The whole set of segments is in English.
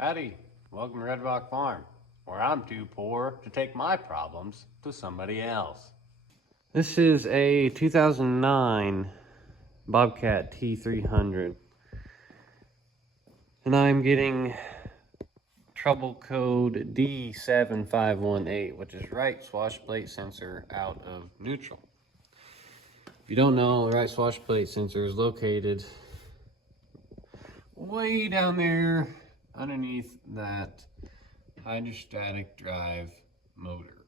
Howdy, welcome to Red Rock Farm, where I'm too poor to take my problems to somebody else. This is a 2009 Bobcat T300, and I'm getting trouble code D7518, which is right swash plate sensor out of neutral. If you don't know, the right swash plate sensor is located way down there underneath that hydrostatic drive motor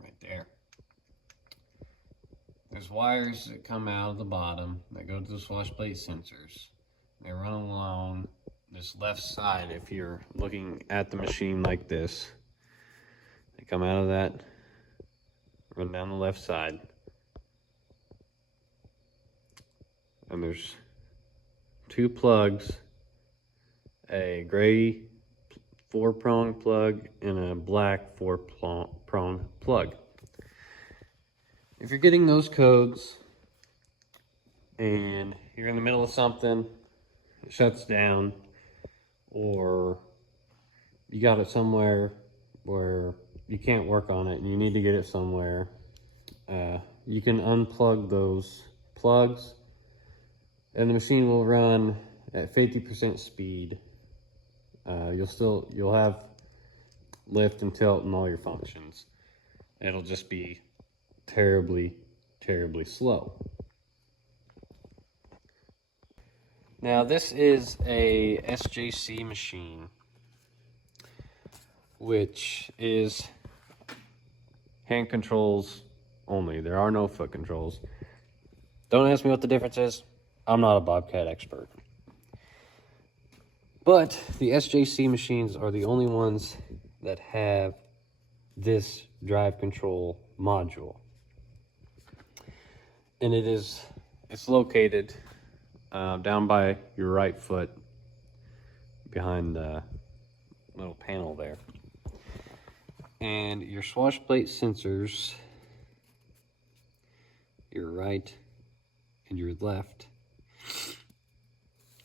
right there. There's wires that come out of the bottom that go to the swash plate sensors. They run along this left side. If you're looking at the machine like this, they come out of that, run down the left side, and there's two plugs, a gray 4-prong plug and a black 4-prong plug. If you're getting those codes and you're in the middle of something, it shuts down, or you got it somewhere where you can't work on it and you need to get it somewhere, you can unplug those plugs and the machine will run at 50% speed. You'll have lift and tilt and all your functions. It'll just be terribly slow. Now this is a SJC machine, which is hand controls only. There are no foot controls. Don't ask me what the difference is. I'm not a Bobcat expert. But the SJC machines are the only ones that have this drive control module. And it's located down by your right foot behind the little panel there. And your swash plate sensors, your right and your left,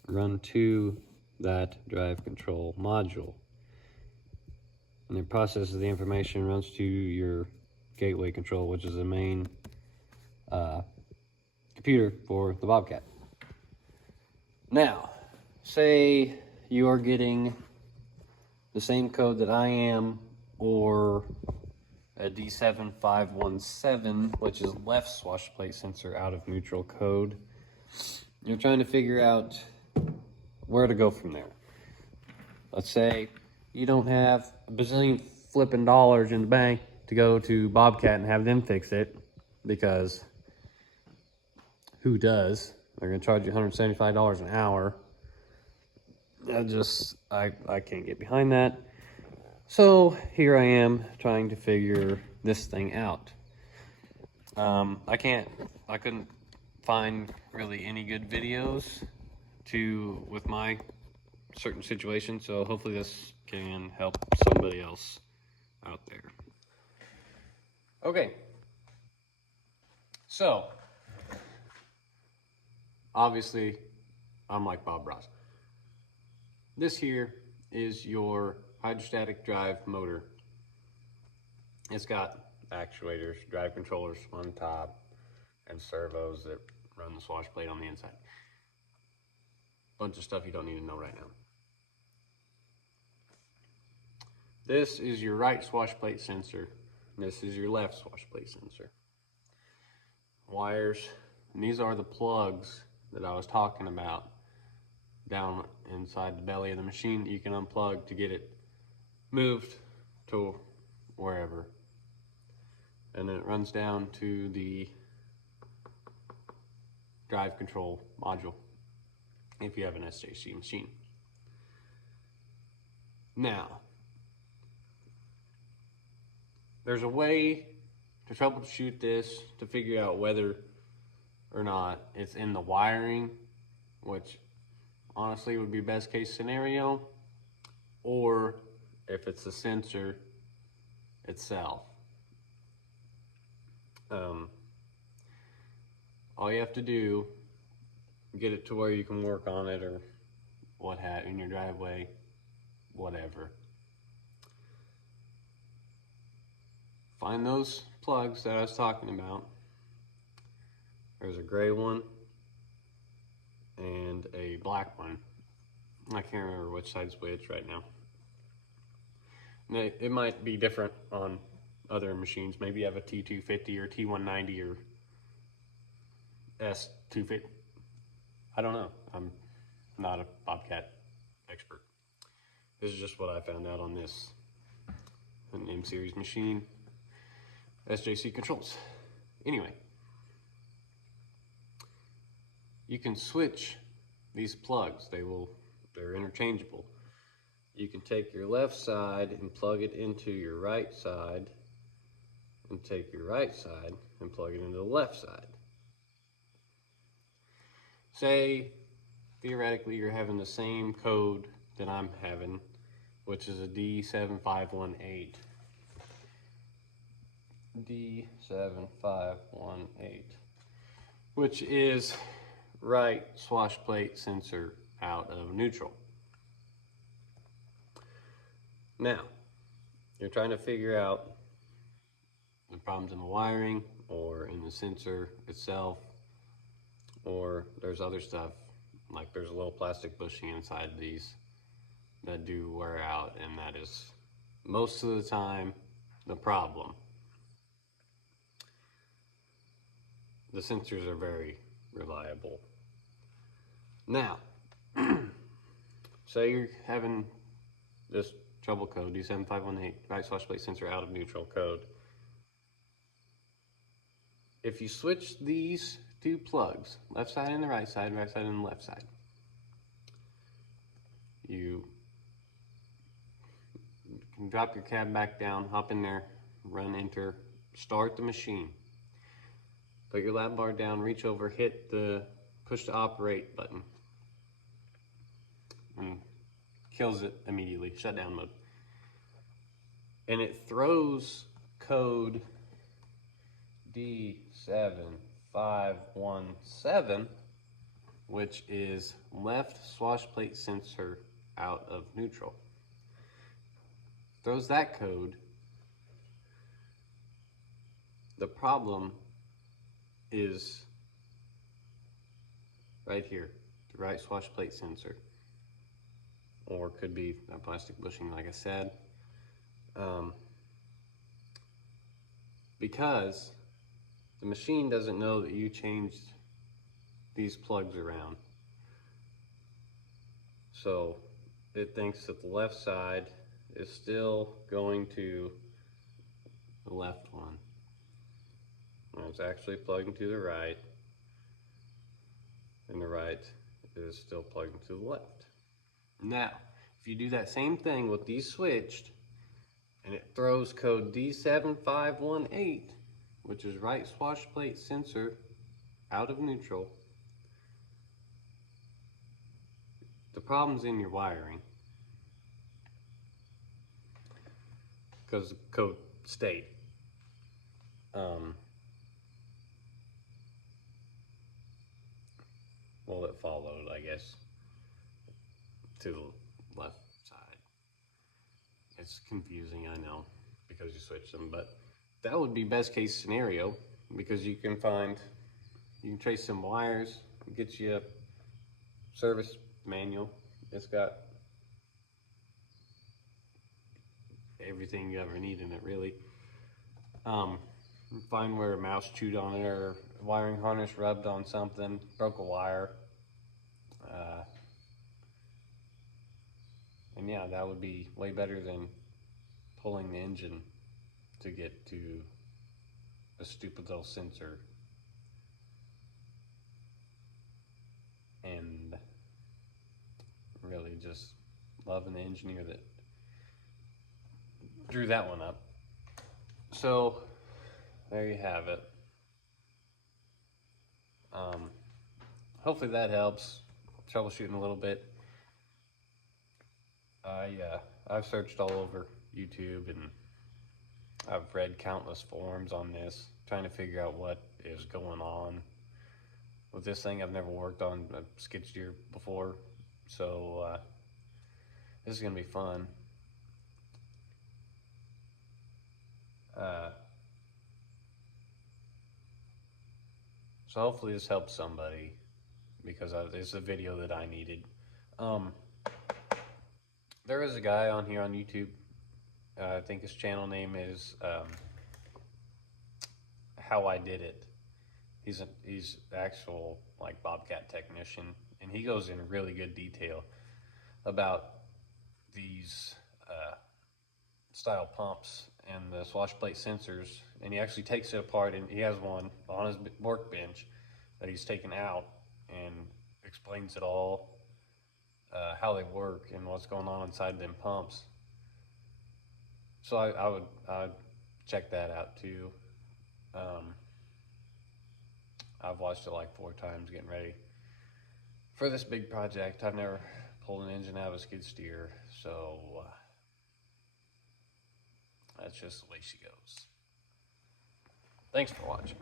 run to that drive control module. And the process of the information runs to your gateway control, which is the main computer for the Bobcat. Now, say you are getting the same code that I am, or a D7517, which is left swash plate sensor out of neutral code. You're trying to figure out where to go from there. Let's say you don't have a bazillion flipping dollars in the bank to go to Bobcat and have them fix it, because who does? They're gonna charge you $175 an hour. I can't get behind that. So here I am trying to figure this thing out. I couldn't find really any good videos with my certain situation, so hopefully this can help somebody else out there. Okay, so obviously I'm like Bob Ross. This here is your hydrostatic drive motor. It's got actuators, drive controllers on top, and servos that run the swash plate on the inside. Bunch of stuff you don't need to know right now. This is your right swash plate sensor. This is your left swash plate sensor. Wires, and these are the plugs that I was talking about down inside the belly of the machine that you can unplug to get it moved to wherever. And then it runs down to the drive control module if you have an SJC machine. Now, there's a way to troubleshoot this to figure out whether or not it's in the wiring, which honestly would be best case scenario, or if it's the sensor itself. All you have to do, get it to where you can work on it or what have in your driveway, whatever. Find those plugs that I was talking about. There's a gray one and a black one. I can't remember which side's which right now. It might be different on other machines. Maybe you have a T250 or T190 or S250. I don't know. I'm not a bobcat expert. This is just what I found out on this, an M series machine, SJC controls. Anyway, you can switch these plugs. They're interchangeable. You can take your left side and plug it into your right side, and take your right side and plug it into the left side. Say, theoretically, you're having the same code that I'm having, which is a D7518. D7518, which is right swash plate sensor out of neutral. Now, you're trying to figure out the problems in the wiring or in the sensor itself, or there's other stuff, like there's a little plastic bushing inside these that do wear out, and that is most of the time the problem. The sensors are very reliable. Now, say you're having this trouble code, D7518, right swash plate sensor out of neutral code. If you switch these two plugs, left side and the right side and the left side, you can drop your cab back down, hop in there, run enter, start the machine. Put your lap bar down, reach over, hit the push to operate button, and kills it immediately, shutdown mode. And it throws code D7517, which is left swash plate sensor out of neutral. Throws that code. The problem is right here, the right swash plate sensor, or could be a plastic bushing, like I said, because the machine doesn't know that you changed these plugs around. So it thinks that the left side is still going to the left one. And it's actually plugging to the right, and the right is still plugging to the left. Now, if you do that same thing with these switched, and it throws code D7518, which is right swash plate sensor out of neutral, the problem's in your wiring, because the code stayed. Well, it followed, I guess, to the left side. It's confusing, I know, because you switch them, but that would be best case scenario, because you can trace some wires, get you a service manual. It's got everything you ever need in it, really. Find where a mouse chewed on it, or a wiring harness rubbed on something, broke a wire. And yeah, that would be way better than pulling the engine to get to a stupid little sensor and really just loving the engineer that drew that one up. So there you have it. Hopefully that helps troubleshooting a little bit. I've searched all over YouTube, and I've read countless forums on this, trying to figure out what is going on with this thing. I've never worked on a skid steer before, so This is gonna be fun. So hopefully this helps somebody, because it's a video that I needed. There is a guy on here on YouTube. I think his channel name is How I Did It. He's actual like bobcat technician, and he goes in really good detail about these style pumps and the swash plate sensors, and he actually takes it apart, and he has one on his workbench that he's taken out and explains it all, how they work and what's going on inside them pumps. So I'd check that out too. I've watched it like 4 times getting ready for this big project. I've never pulled an engine out of a skid steer, so that's just the way she goes. Thanks for watching.